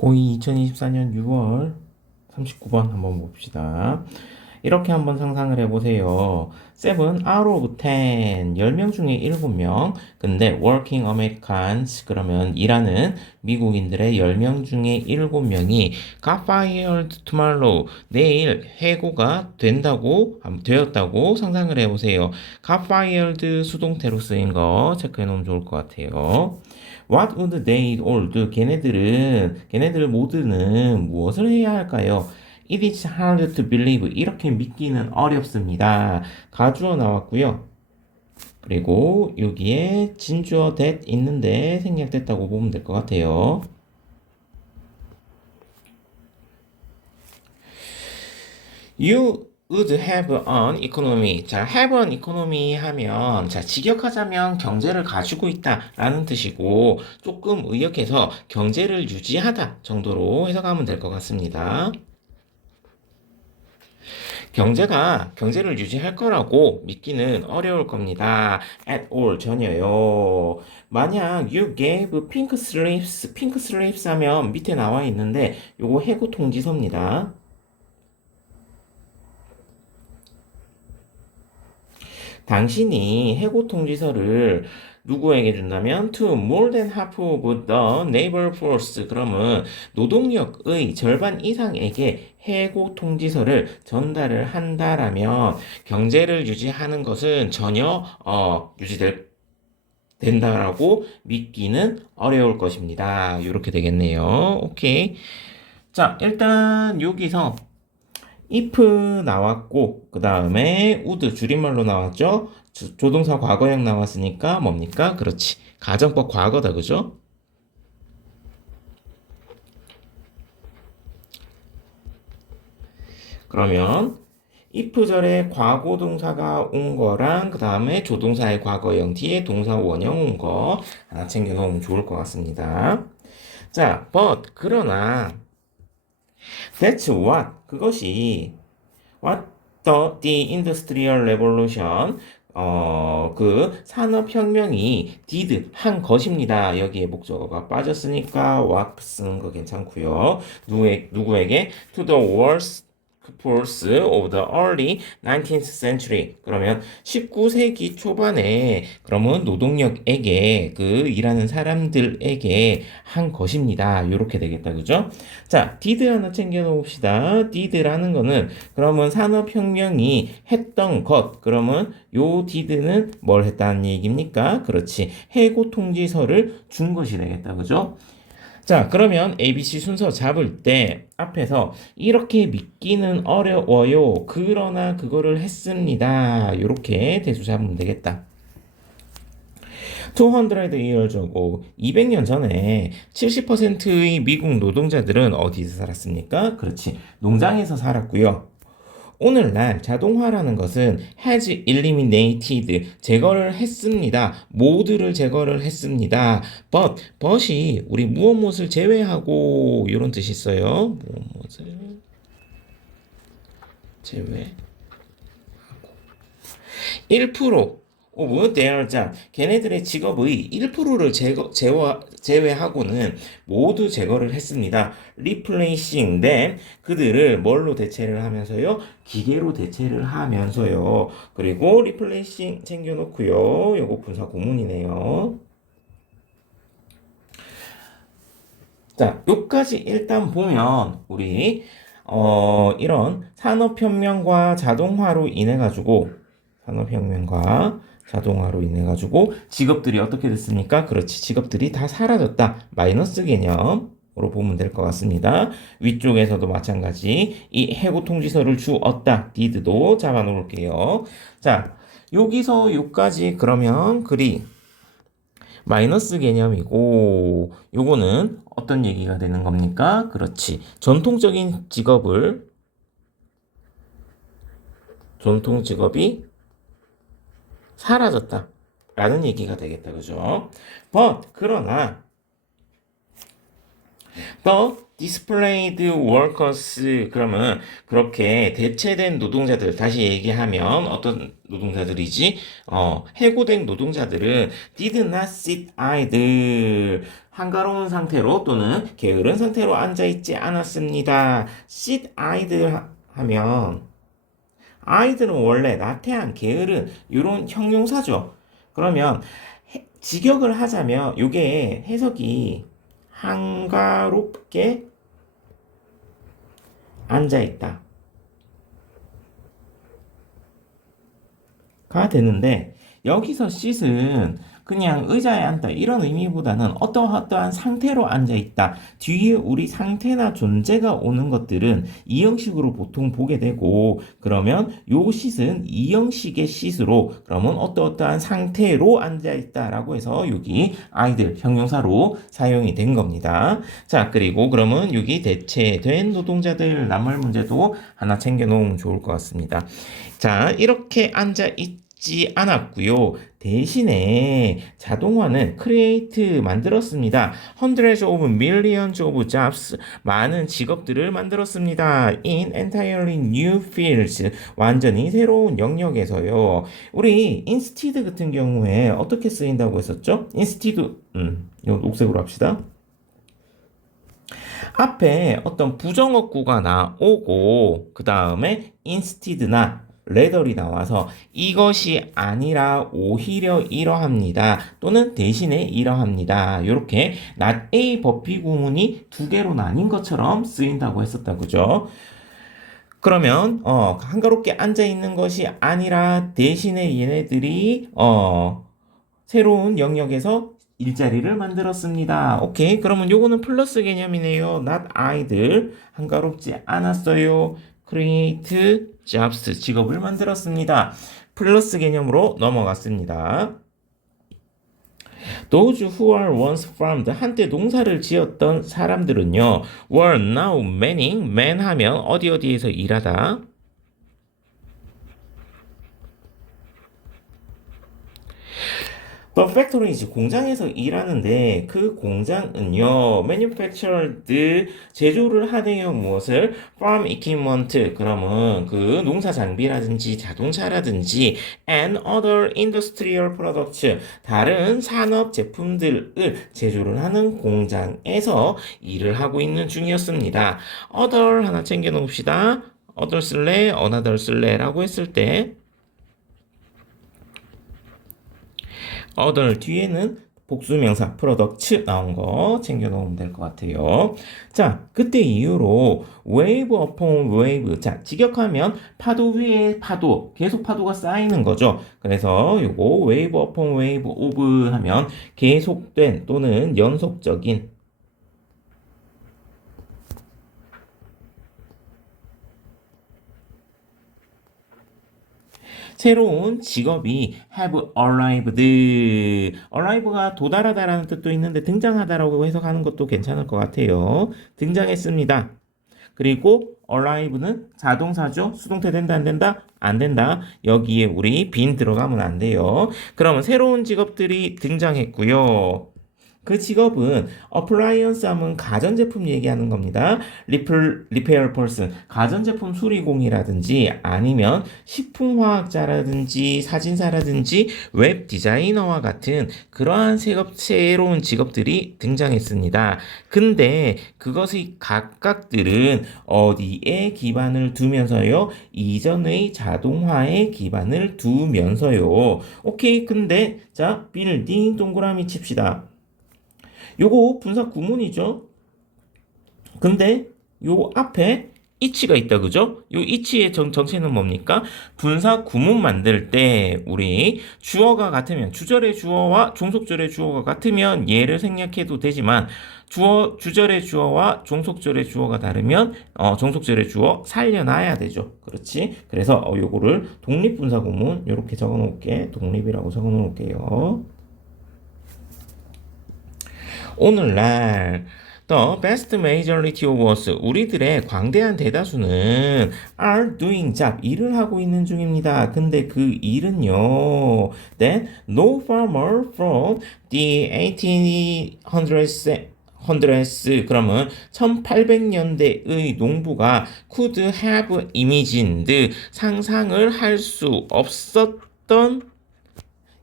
고2 2024년 6월 39번 한번 봅시다. 이렇게 한번 상상을 해보세요. 7 out of 10, 10명 중에 7명. 근데 working Americans, 그러면 일하는 미국인들의 10명 중에 7명이 got fired tomorrow, 내일 해고가 되었다고 상상을 해보세요. got fired 수동태로 쓰인 거 체크해 놓으면 좋을 것 같아요. What would they all do? 걔네들 모두는 무엇을 해야 할까요? It is hard to believe. 이렇게 믿기는 어렵습니다. 가주어 나왔고요. 그리고 여기에 진주어 that 있는데 생략됐다고 보면 될 것 같아요. You would have an economy. 자, have an economy 하면, 자, 직역하자면 경제를 가지고 있다라는 뜻이고, 조금 의역해서 경제를 유지하다 정도로 해석하면 될 것 같습니다. 경제를 유지할 거라고 믿기는 어려울 겁니다. At all, 전혀요. 만약 you gave pink slips 하면 밑에 나와 있는데, 요거 해고 통지서입니다. 당신이 해고 통지서를 누구에게 준다면 to more than half of the labor force. 그러면 노동력의 절반 이상에게 해고 통지서를 전달을 한다라면 경제를 유지하는 것은 전혀 된다라고 믿기는 어려울 것입니다. 이렇게 되겠네요. 오케이. 자, 일단 여기서 if 나왔고 그 다음에 would 줄임말로 나왔죠. 조동사 과거형 나왔으니까 뭡니까? 그렇지. 가정법 과거다. 그죠? 그러면 if 절에 과거 동사가 온 거랑 그 다음에 조동사의 과거형 뒤에 동사 원형 온 거 하나 챙겨 놓으면 좋을 것 같습니다. 자, but 그러나 that's what 그것이 what the industrial revolution 그 산업혁명이 did 한 것입니다. 여기에 목적어가 빠졌으니까 what 쓰는 거 괜찮고요. 누구에게 to the workforce of the early 19th century. 그러면 19세기 초반에 그러면 노동력에게 그 일하는 사람들에게 한 것입니다. 이렇게 되겠다. 그죠? 자, did 하나 챙겨 놓읍시다. did라는 거는 그러면 산업혁명이 했던 것. 그러면 요 did는 뭘 했다는 얘기입니까? 그렇지. 해고 통지서를 준 것이 되겠다. 그죠? 자, 그러면 ABC 순서 잡을 때 앞에서 이렇게 믿기는 어려워요. 그러나 그거를 했습니다. 이렇게 대수 잡으면 되겠다. 200 years ago, 200년 전에 70%의 미국 노동자들은 어디서 살았습니까? 그렇지. 농장에서 살았고요. 오늘날 자동화라는 것은 has eliminated 제거를 했습니다. 모두를 제거를 했습니다. but이 우리 무엇을 제외하고 이런 뜻이 있어요. 무엇을 제외하고 1% of their job 걔네들의 직업의 1%를 제외하고는 모두 제거를 했습니다. replacing them 그들을 뭘로 대체를 하면서요? 기계로 대체를 하면서요. 그리고 replacing 챙겨놓고요. 요거 분사 구문이네요. 자, 요까지 일단 보면 우리 이런 산업혁명과 자동화로 인해 가지고 직업들이 어떻게 됐습니까? 그렇지. 직업들이 다 사라졌다. 마이너스 개념으로 보면 될 것 같습니다. 위쪽에서도 마찬가지. 이 해고 통지서를 주었다. did도 잡아 놓을게요. 자, 여기서 요까지 그러면 글이 마이너스 개념이고 요거는 어떤 얘기가 되는 겁니까? 그렇지. 전통 직업이 사라졌다. 라는 얘기가 되겠다. 그죠? 그러나, the displayed workers 그러면 그렇게 대체된 노동자들 다시 얘기하면 어떤 노동자들이지? 해고된 노동자들은 did not sit idle 한가로운 상태로 또는 게으른 상태로 앉아 있지 않았습니다. sit idle 하면 idle은 원래 나태한, 게으른 이런 형용사죠. 그러면 직역을 하자면 이게 해석이 한가롭게 앉아있다 가 되는데 여기서 sit은 그냥 의자에 앉다 이런 의미보다는 어떠한 상태로 앉아있다. 뒤에 우리 상태나 존재가 오는 것들은 이 형식으로 보통 보게 되고 그러면 요 sit은 이 형식의 sit으로 그러면 어떠한 상태로 앉아있다라고 해서 여기 idle 형용사로 사용이 된 겁니다. 자, 그리고 그러면 여기 대체된 노동자들 낱말 문제도 하나 챙겨 놓으면 좋을 것 같습니다. 자, 이렇게 앉아있지 않았고요. 대신에 자동화는 create 만들었습니다. hundreds of millions of jobs 많은 직업들을 만들었습니다. in entirely new fields 완전히 새로운 영역에서요. 우리 instead 같은 경우에 어떻게 쓰인다고 했었죠? instead 이거 녹색으로 합시다. 앞에 어떤 부정어구가 나오고 그 다음에 instead나 rather이 나와서 이것이 아니라 오히려 이러합니다. 또는 대신에 이러합니다. 이렇게 not A 버피 구문이 두 개로 나뉜 것처럼 쓰인다고 했었다. 그죠? 그러면 한가롭게 앉아 있는 것이 아니라 대신에 얘네들이 새로운 영역에서 일자리를 만들었습니다. 오케이. 그러면 요거는 플러스 개념이네요. not idle. 한가롭지 않았어요. create jobs. 직업을 만들었습니다. 플러스 개념으로 넘어갔습니다. Those who are once farmed. 한때 농사를 지었던 사람들은요. were now manning. man 하면 어디에서 일하다. The factory 공장에서 일하는데 그 공장은요 manufactured 제조를 하네요. 무엇을? farm equipment 그러면 그 농사 장비라든지 자동차라든지 and other industrial products 다른 산업 제품들을 제조를 하는 공장에서 일을 하고 있는 중이었습니다. other 하나 챙겨 놓읍시다. other 쓸래? another 쓸래라고 했을 때 other 뒤에는 복수명사 products 나온 거 챙겨 놓으면 될 것 같아요. 자, 그때 이후로 wave upon wave. 자, 직역하면 파도 위에 파도, 계속 파도가 쌓이는 거죠. 그래서 요거 wave upon wave of 하면 계속된 또는 연속적인 새로운 직업이 have arrived. arrive가 도달하다라는 뜻도 있는데 등장하다라고 해석하는 것도 괜찮을 것 같아요. 등장했습니다. 그리고 arrive는 자동사죠. 수동태 된다 안 된다? 안 된다. 여기에 우리 been 들어가면 안 돼요. 그러면 새로운 직업들이 등장했고요. 그 직업은 appliance 하면 가전제품 얘기하는 겁니다. repair person 가전제품 수리공이라든지 아니면 식품화학자라든지 사진사라든지 웹 디자이너와 같은 그러한 새로운 직업들이 등장했습니다. 근데 그것의 각각들은 어디에 기반을 두면서요? 이전의 자동화에 기반을 두면서요. 오케이. 근데 자, 빌딩 동그라미 칩시다. 요거 분사 구문이죠. 근데 요 앞에 이치가 있다. 그죠? 요 이치의 정체는 뭡니까? 분사 구문 만들 때 우리 주어가 같으면 주절의 주어와 종속절의 주어가 같으면 얘를 생략해도 되지만 주절의 주어와 종속절의 주어가 다르면 종속절의 주어 살려놔야 되죠. 그렇지? 그래서 요거를 독립분사 구문 요렇게 적어 놓을게. 독립이라고 적어 놓을게요. 오늘날 The vast majority of us 우리들의 광대한 대다수는 are doing job 일을 하고 있는 중입니다. 근데 그 일은요. Then no farmer from the 1800s 1800s 그러면 1800년대의 농부가 could have imagined 상상을 할 수 없었던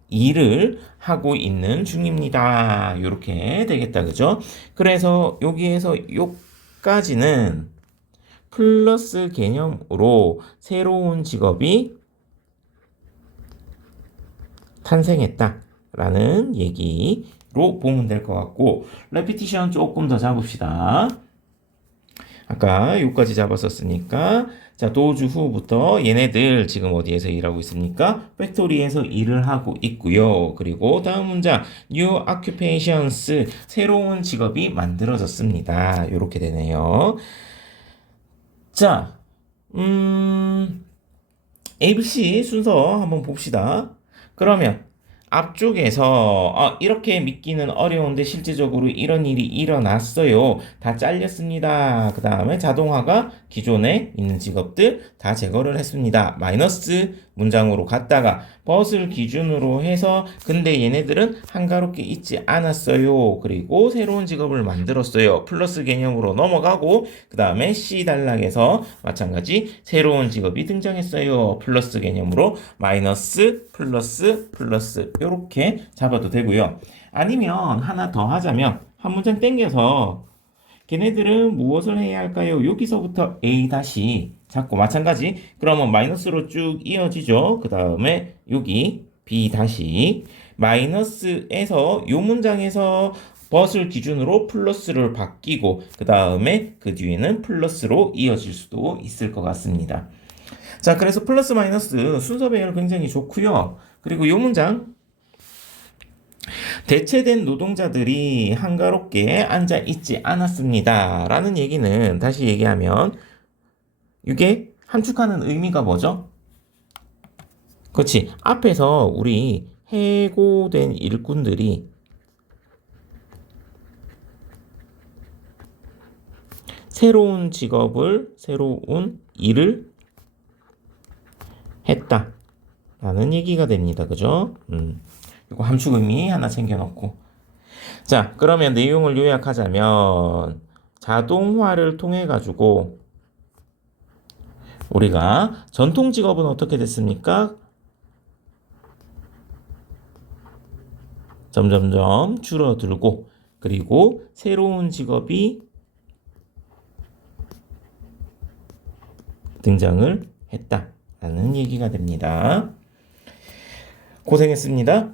일을 하고 있는 중입니다. 이렇게 되겠다. 그죠? 그래서 여기에서 요까지는 플러스 개념으로 새로운 직업이 탄생했다라는 얘기로 보면 될 것 같고, 레피티션 조금 더 잡읍시다. 아까 요까지 잡았었으니까, 자, 도주 후부터 얘네들 지금 어디에서 일하고 있습니까? 팩토리에서 일을 하고 있고요. 그리고 다음 문장, new occupations, 새로운 직업이 만들어졌습니다. 이렇게 되네요. 자, ABC 순서 한번 봅시다. 그러면 앞쪽에서 이렇게 믿기는 어려운데 실제적으로 이런 일이 일어났어요. 다 잘렸습니다. 그 다음에 자동화가 기존에 있는 직업들 다 제거를 했습니다. 마이너스 문장으로 갔다가 벗을 기준으로 해서 근데 얘네들은 한가롭게 있지 않았어요. 그리고 새로운 직업을 만들었어요. 플러스 개념으로 넘어가고 그 다음에 C 단락에서 마찬가지 새로운 직업이 등장했어요. 플러스 개념으로 마이너스 플러스 플러스 이렇게 잡아도 되고요. 아니면 하나 더 하자면 한 문장 땡겨서 걔네들은 무엇을 해야 할까요? 여기서부터 A 다시 잡고 마찬가지. 그러면 마이너스로 쭉 이어지죠. 그 다음에 여기 B 다시 마이너스에서 요 문장에서 벗을 기준으로 플러스를 바뀌고 그 다음에 그 뒤에는 플러스로 이어질 수도 있을 것 같습니다. 자, 그래서 플러스 마이너스 순서 배열 굉장히 좋고요. 그리고 요 문장 대체된 노동자들이 한가롭게 앉아 있지 않았습니다. 라는 얘기는 다시 얘기하면 이게 함축하는 의미가 뭐죠? 그렇지. 앞에서 우리 해고된 일꾼들이 새로운 직업을, 새로운 일을 했다. 라는 얘기가 됩니다. 그죠? 이거 함축 의미 하나 챙겨놓고. 자, 그러면 내용을 요약하자면 자동화를 통해 가지고 우리가 전통 직업은 어떻게 됐습니까? 점점점 줄어들고 그리고 새로운 직업이 등장을 했다라는 얘기가 됩니다. 고생했습니다.